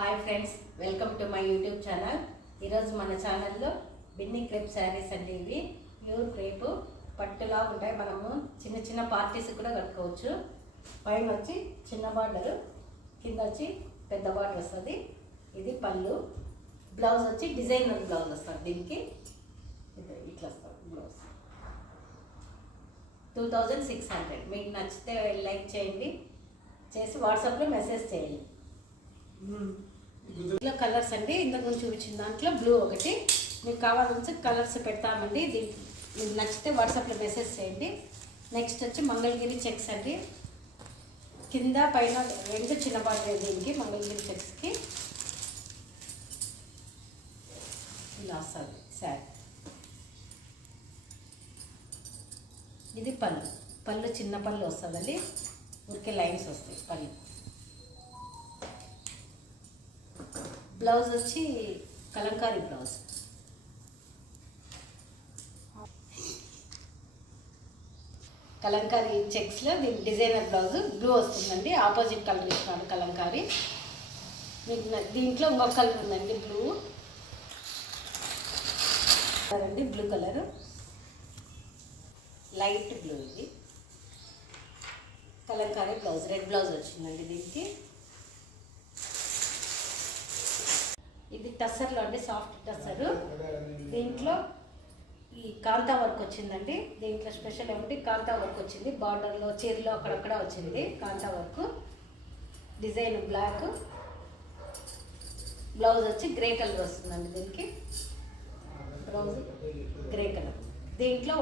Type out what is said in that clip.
Hi friends, welcome to my YouTube channel. ఈరోజు మన ఛానల్లో బిన్ని క్రేప్ శారీస్ అండి. ఇవి ప్యూర్ క్రేపు పట్టులా ఉంటాయి. మనము చిన్న చిన్న పార్టీస్ కూడా కట్టుకోవచ్చు. పైన వచ్చి చిన్న బార్డరు, కింద వచ్చి పెద్ద బార్డర్ వస్తుంది. ఇది పళ్ళు. బ్లౌజ్ వచ్చి డిజైనర్ బ్లౌజ్ వస్తుంది. దీనికి ఇట్లా వస్తుంది బ్లౌజ్. 2600. మీకు నచ్చితే లైక్ చేయండి, చేసి వాట్సాప్లో మెసేజ్ చేయండి. ఇందులో కలర్స్ అండి, ఇంతకు ముందు చూపించిన దాంట్లో బ్లూ ఒకటి. మీకు కావాలంటే కలర్స్ పెడతామండి. మీకు నచ్చితే వాట్సాప్లో మెసేజ్ చేయండి. నెక్స్ట్ వచ్చి మంగళగిరి చెక్స్ అండి. కింద పైన రెండు చిన్న బార్డర్. దీనికి మంగళగిరి చెక్స్కి ఇలా వస్తుంది శారీ. ఇది పళ్ళు చిన్న పళ్ళు వస్తుందండి. ఊరికే లైన్స్ వస్తాయి పళ్ళు. బ్లౌజ్ వచ్చి కలంకారీ బ్లౌజ్. కలంకారీ చెక్స్లో దీనికి డిజైనర్ బ్లౌజ్ బ్లూ వస్తుందండి. ఆపోజిట్ కలర్ ఇస్తున్నాడు కలంకారీ. మీకు దీంట్లో ఇంకొక కలర్ ఉందండి, బ్లూ అండి. Blue colour, light blue. ఇది కలంకారీ బ్లౌజ్, రెడ్ బ్లౌజ్ వచ్చిందండి దీనికి. ఇది టస్సర్లో అండి, సాఫ్ట్ టస్సరు. దీంట్లో ఈ కాంతా వర్క్ వచ్చిందండి. దీంట్లో స్పెషల్ ఏమిటి, కాంతా వర్క్ వచ్చింది. బార్డర్లో చీరలో అక్కడక్కడ వచ్చింది kantha work. Design black. Blouse వచ్చి గ్రే కలర్ వస్తుందండి. దీనికి బ్లౌజ్ గ్రే కలర్. దీంట్లో